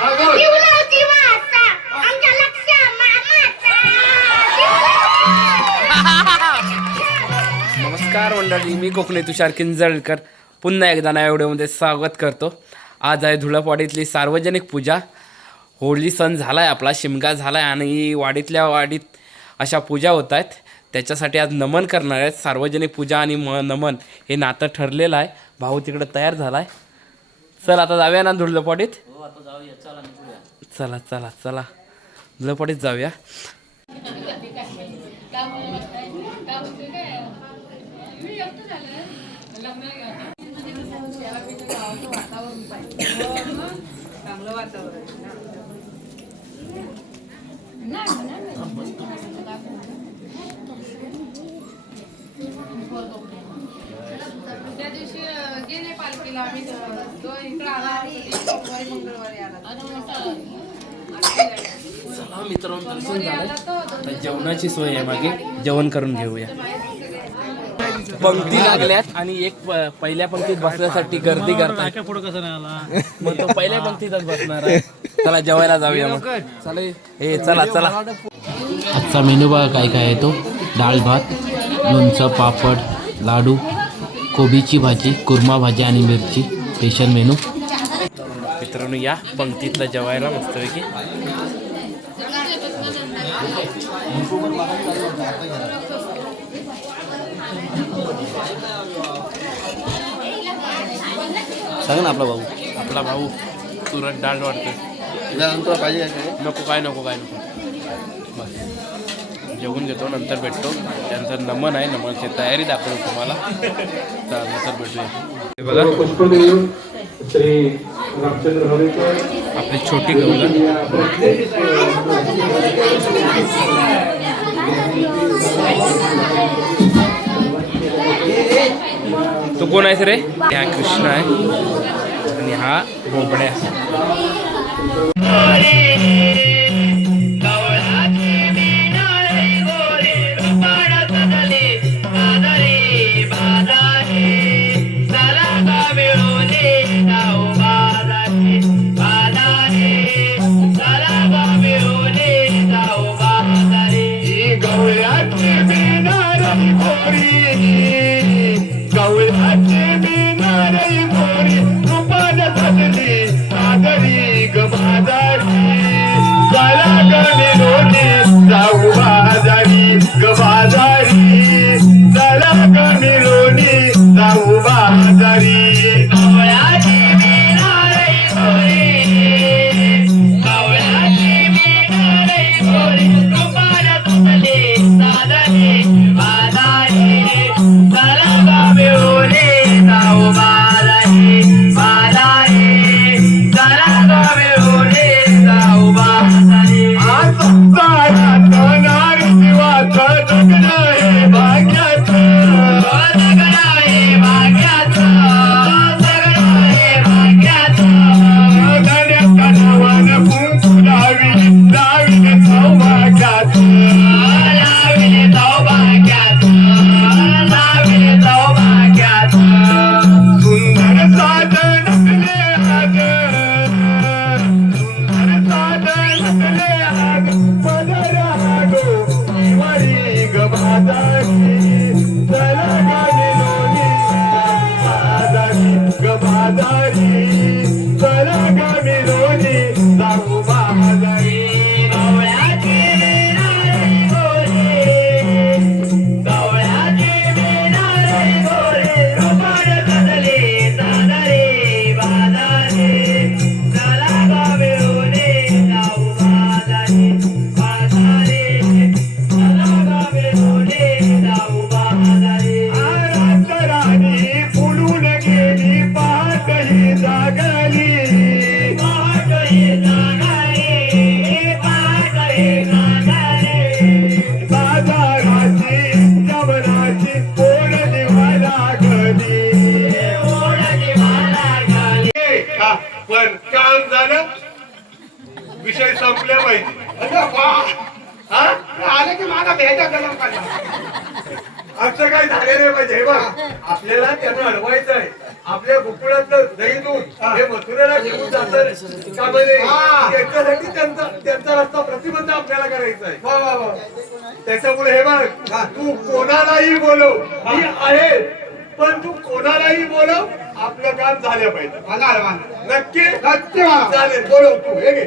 नमस्कार मंडळी, मी कोकणी तुषार किंजळकर पुन्हा एकदा नव्या व्हिडिओमध्ये स्वागत करतो. आज आहे धुळपवाडीतली सार्वजनिक पूजा. होळी सण झाला आहे, आपला शिमगा झाला आहे आणि वाडीतल्या वाडीत अशा पूजा होत आहेत. त्याच्यासाठी आज नमन करणार आहेत. सार्वजनिक पूजा आणि नमन हे नातं ठरलेलं आहे. भाऊ तिकडे तयार झाला आहे. चल आता जाऊया ना धुळपवाडीत. चला चला चला धुळपवाडीत जाऊया. त्या दिवशी गेले पालखीला आम्ही इकडे आला मंगळवारी आला. चला मित्रांनो, दर्शन झालं. आता जेवणाची सोय आहे, मागे जेवण करून घेऊया. पंक्ती लागल्यात आणि एक पहिल्या पंक्तीत बसण्यासाठी गर्दी करतात. मग तो पहिल्या पंक्तीतच बसणार आहे. चला जेवायला जाऊया मग. चला चला. आजचा मेनू बघा काय काय आहे तो. डाळ भात, लोणचं, पापड, लाडू, कोबीची भाजी, कुर्मा भाजी आणि मिरची. Special menu. मित्रांनो या पंक्तीतला जेवायला मस्तपैकी. सांग ना आपला भाऊ तुरंत डाळ वाटतो. पाहिजे नको काय बस जेवून घेतो, नंतर भेटतो. त्यानंतर नमन आहे, नमनची तयारी दाखवतो तुम्हाला. त्यानंतर भेटूया. हे बघा आपली छोटी गौला. तो कोण आहे रे? हा कृष्ण आहे आणि हा बोबड्या. पण काम झालं, विषय संपले पाहिजे. आले की माझा भेटा गरम काढला. असं काही झाले नाही पाहिजे. आपल्याला त्यांना अडवायचं आहे. आपल्या गोकुळातलं दही दूध हे मथुरेला घेऊन जातात का बरे त्याच्यासाठी त्यांचा रस्ता प्रतिबंध आपल्याला करायचा आहे. त्याच्यामुळे हे बघ तू कोणालाही बोलव मी आहे पण तू कोणालाही बोलव आपलं काम झालं पाहिजे. नक्की चालेल बोलव तू हे घे.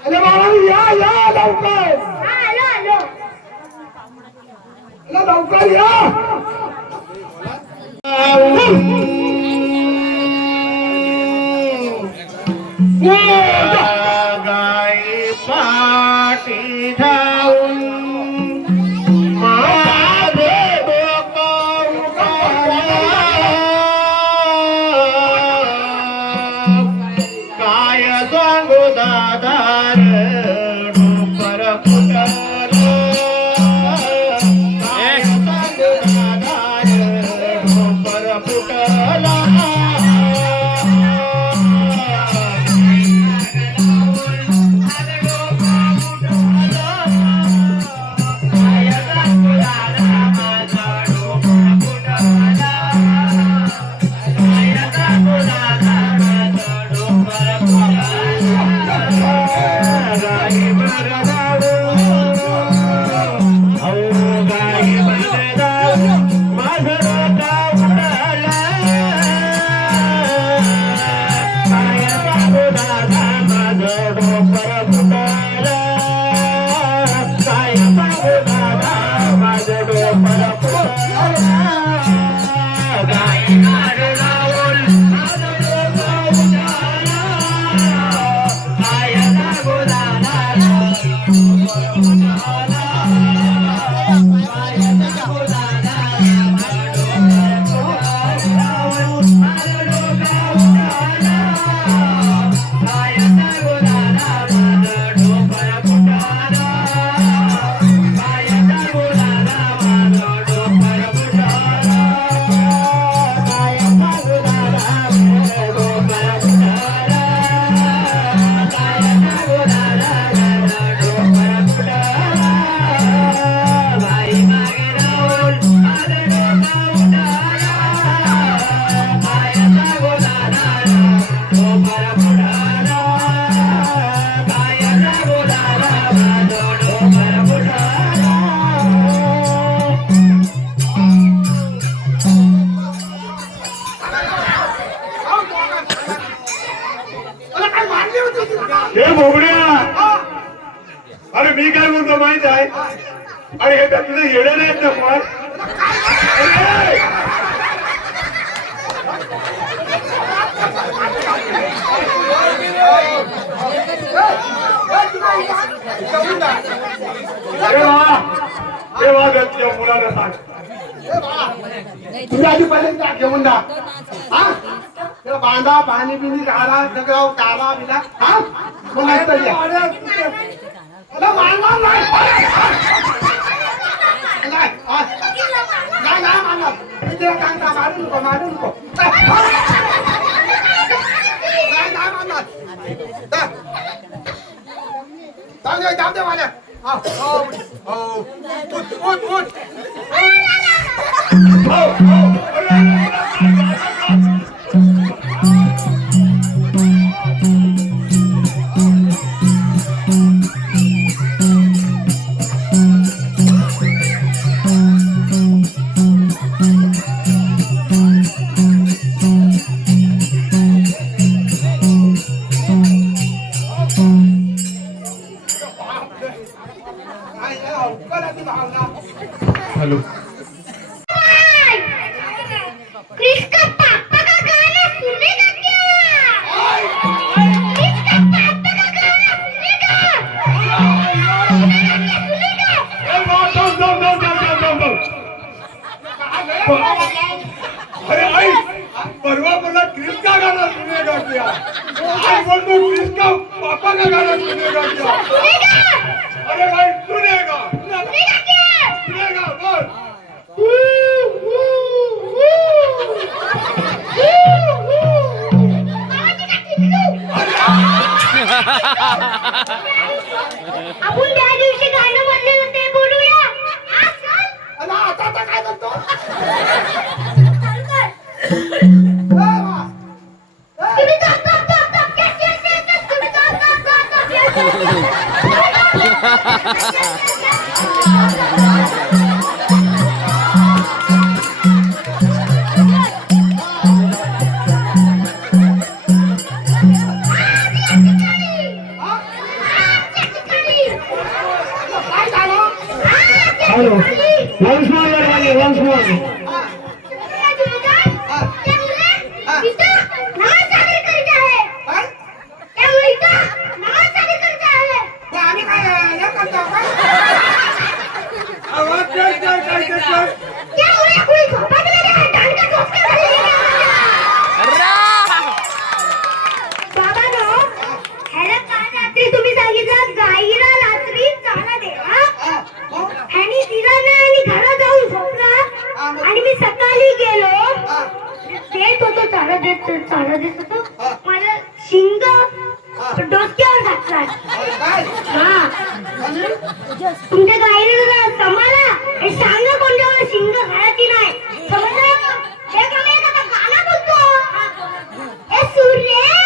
अरे बाबा या लवकर लवकर या गाई पाठी धावून काय सांगू दादार डोकर फुटलं काय सांगू दादार डोकर फुटलं हे भोगड्या अरे मी काय म्हणतो माहित आहे अरे हे तर तुझं येणं नाहीत ना पण अरे वा त्या मुलाला सांग तुझ्या आधी पर्यंत घेऊन जा हा त्याला बांधा पाणी बिनी घाला सगळं काला बिला हा मग नंतर या. अरे मारणार नाही नाही हा. नाही नाही मारणार मी तुला सांगता मारू नको नाही नाही मारणार जाऊ दे मला उठ हॅलो इसका पापा का गाना सुनेगा क्या? इसका पापा का गाना अरे आई परवा मला क्रिस का गाना सुनेगा क्या आज बोलतो क्रिस का पापा का गाना सुनेगा क्या अरे भाई सुनेगा सुनेगा बोल सुनेगा काय झालं हॅलो वन्स मोर आम्ही काय हे करतो का आवाज काय तुम्ही सांगितलं गाईला रात्री चारा दे आणि तिला ना आणि घरात जाऊन झोपला आणि मी सकाळी गेलो देत होतो चारा देत होतो माझं शिंग डोक्यावर घातला हा तुमच्या गाईने जरा सांभाळा आणि सांगा कोणत्यावर शिंग घालायची नाही समजलं एकमेकाचा गाणं बोलतो ए सुरेखा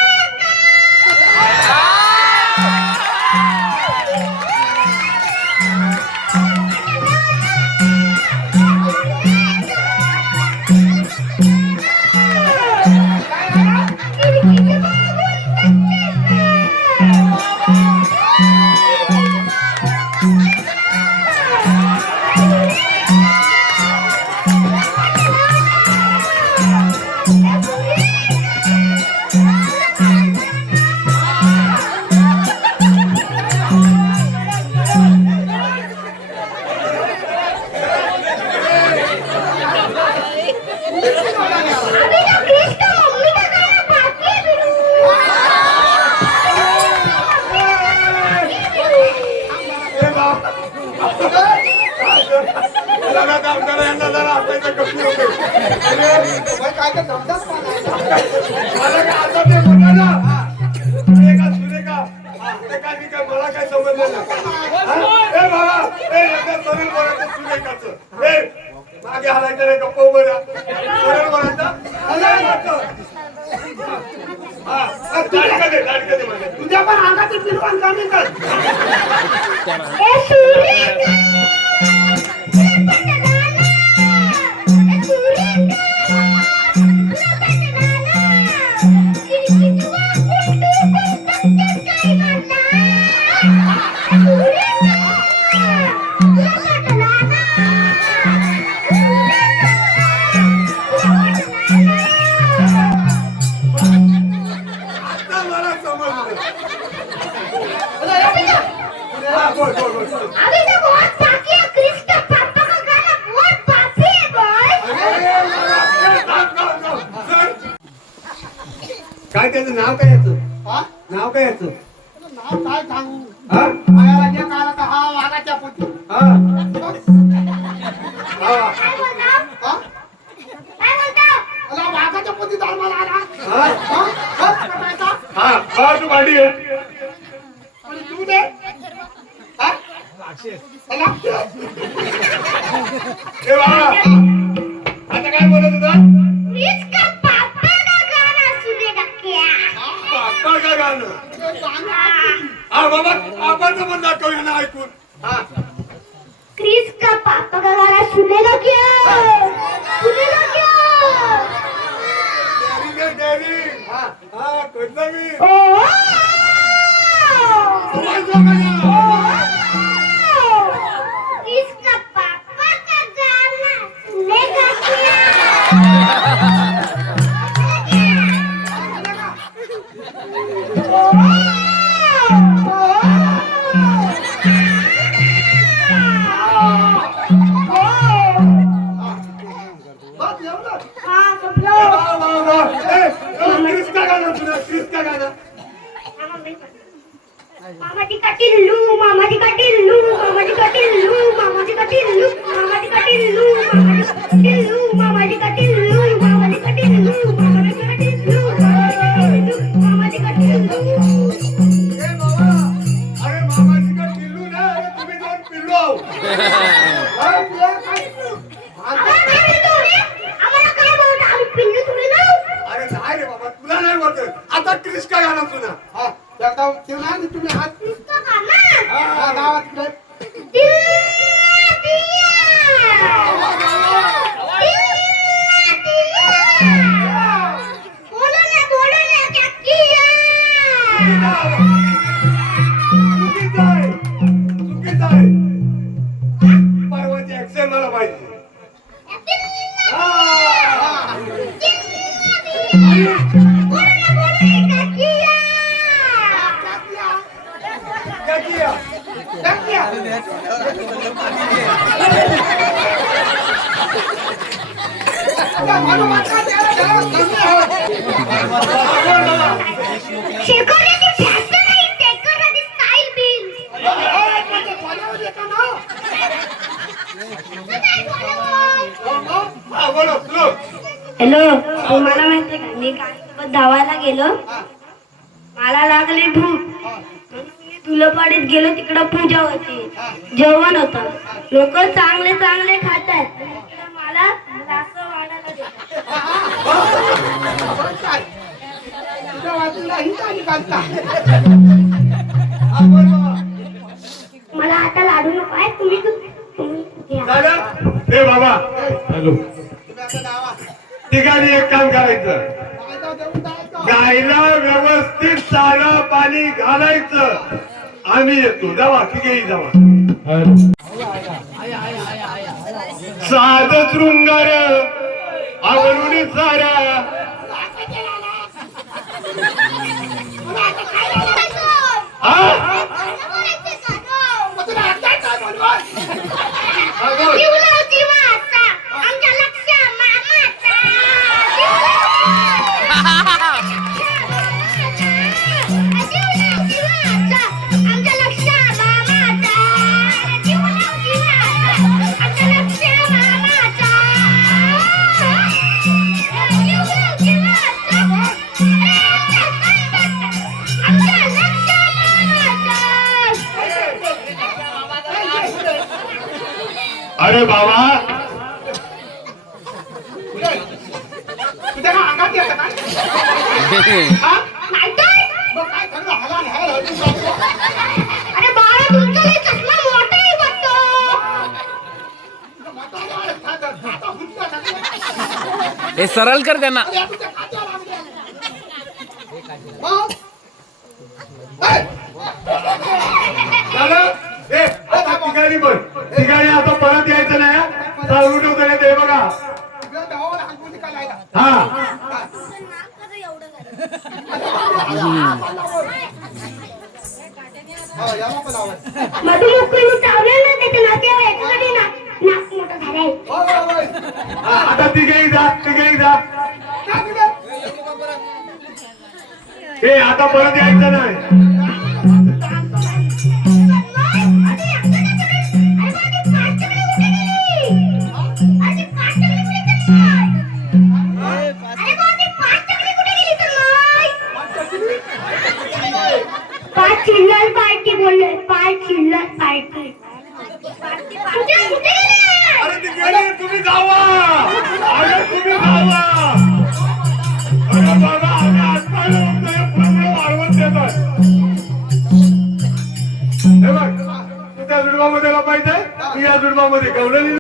काय तर धमधम मला काय आता ते म्हणा ना सुरेखा ते काय मी काय मला काय समजलं नाही ए बाबा ए एकदा सरळ बोलायचं सुरेखाचं ए मागे हलायचं रे गप्प उभं राहा सरळ बोलायचं हा दाढी दे माझ्या तुझ्या पण अंगाचे पिलवान कमी कर ए सुरेखा आता मला समजलं हा बोल बोल बोल अभी तो बहुत बाकी है क्रिस का पापा का गाना बहुत बाकी है बॉस काय त्याचं नाव काय याचं हा नाव काय याचं नाव काय सांगू हा मला जे काला तर हा वाघाच्या पुती हा हा काय बोलता हा काय बोलता अला वाघाच्या पुती धर्माला आला हा हा हा करायचा हा हा तू भांडी आहे आणि तू दे हा अला ए बाबा आता काय बोलत होता क्रिस का पापा का गाना सुनेगा क्या बाप्पा का गाणं हा बाबा आपाचं पण दाखवूया ना ऐकून हा क्रिस का पापा का गाना सुनेगा क्या सुनेगा क्या डॅडी हा हा कळलं मी ओ इसका पापा का गाना सुनेगा बस एवढं हाँ सब लोग किसका गाणं सुना किसका गाणं मामा जी का टिल्लू मामा जी का टिल्लू मामा जी का टिल्लू मामा जी का टिल्लू मामा जी का टिल्लू मामा जी का टिल्लू मामा जी का टिल्लू मामा जी का टिल्लू मामा जी का टिल्लू ए बाबा अरे मामाजी का पिल्लू ना अरे तुम्ही दोन पिल्लू आहो आम्हाला काय बोलता आम्ही पिल्लू तुम्ही ना अरे नाही रे बाबा तुला नाही बोलतोय आता क्रिस्का गाणं सुना हा एकदा ठेवला आणि तुम्ही हात इसका गाना हा गावात शेखराची फॅशन नाही, शेखराची स्टाईल बिल. हा बोलो बोलो. हॅलो, तुम्हाला माहिती का मी कालसोबत धावायला गेलो, मला लागली भूक म्हणून मी धुलपाडीत गेलो. तिकडं पूजा होती, जेवण होतं, लोक चांगले चांगले खातात, मला असं वाढायला देतात. तुझ्या वाचूला ही गाणी घालता. हा बोल बाबा. मला आता लाडू नको आहे, तुम्ही घ्या. झालं हे बाबा. हॅलो. तुम्ही आता जावा. ठिकाणी एक काम करायचं, जायचं, देऊन जायचं. गायला व्यवस्थित चारा पाणी घालायचं. आम्ही येतो. जावा तिघेही जावा. साध शृंगार आवरून सारा. हा? मग तुला हातात काय बोलवं? हा, बोल. जीवलव जीवाचा, आमच्या लक्ष मामाचा. जीवलव जीवाचा, आमच्या लक्ष मामाचा. जीवलव जीवाचा, आमच्या लक्ष मामाचा. जीवलव जीवाचा, आमच्या लक्ष मामाचा. अरे बाबा, तुझ्या काय अंगात येतं काय? हा? नाहीतर मग काय सगळं हलाल हलाल हलून जातो. अरे बाळा, तुमचा लय चष्मा मोठा आहे वाटतं. मोठा बाळ खाता फुटला सगळं. हे सरळ कर त्यांना. अरे तुझ्या खात्याला लागले. मग? ए, झालं? ए, आता ठिकाणी बघ. ठिकाणी आता परत यायचं नाही. चालू ठेवतो ते बघा. तुझ्या भावाला हातून निघालायला. हा. हा, याला पण आवड. मधुमुखीने चावलं ना, त्याच्या नाक्यावर याच्यासाठी नाक मोठं झालंय. हो, हो, हो. हा, आता तिघेही जा. तिघेही जा. काय तुझ्या? ए, आता परत यायचं नाही. पाच चिल्लर पार्टी बोलले, पाच चिल्लर पार्टी. अरे तिघेही तुम्ही जावा. अरे तुम्ही जावा. अरे बाबा, आम्ही आत्ता येऊन ते पूर्ण वाढवून देतात. हे बघ, तू त्या जुडबामध्ये पाहिजे, मी या जुडबामध्ये गवळणी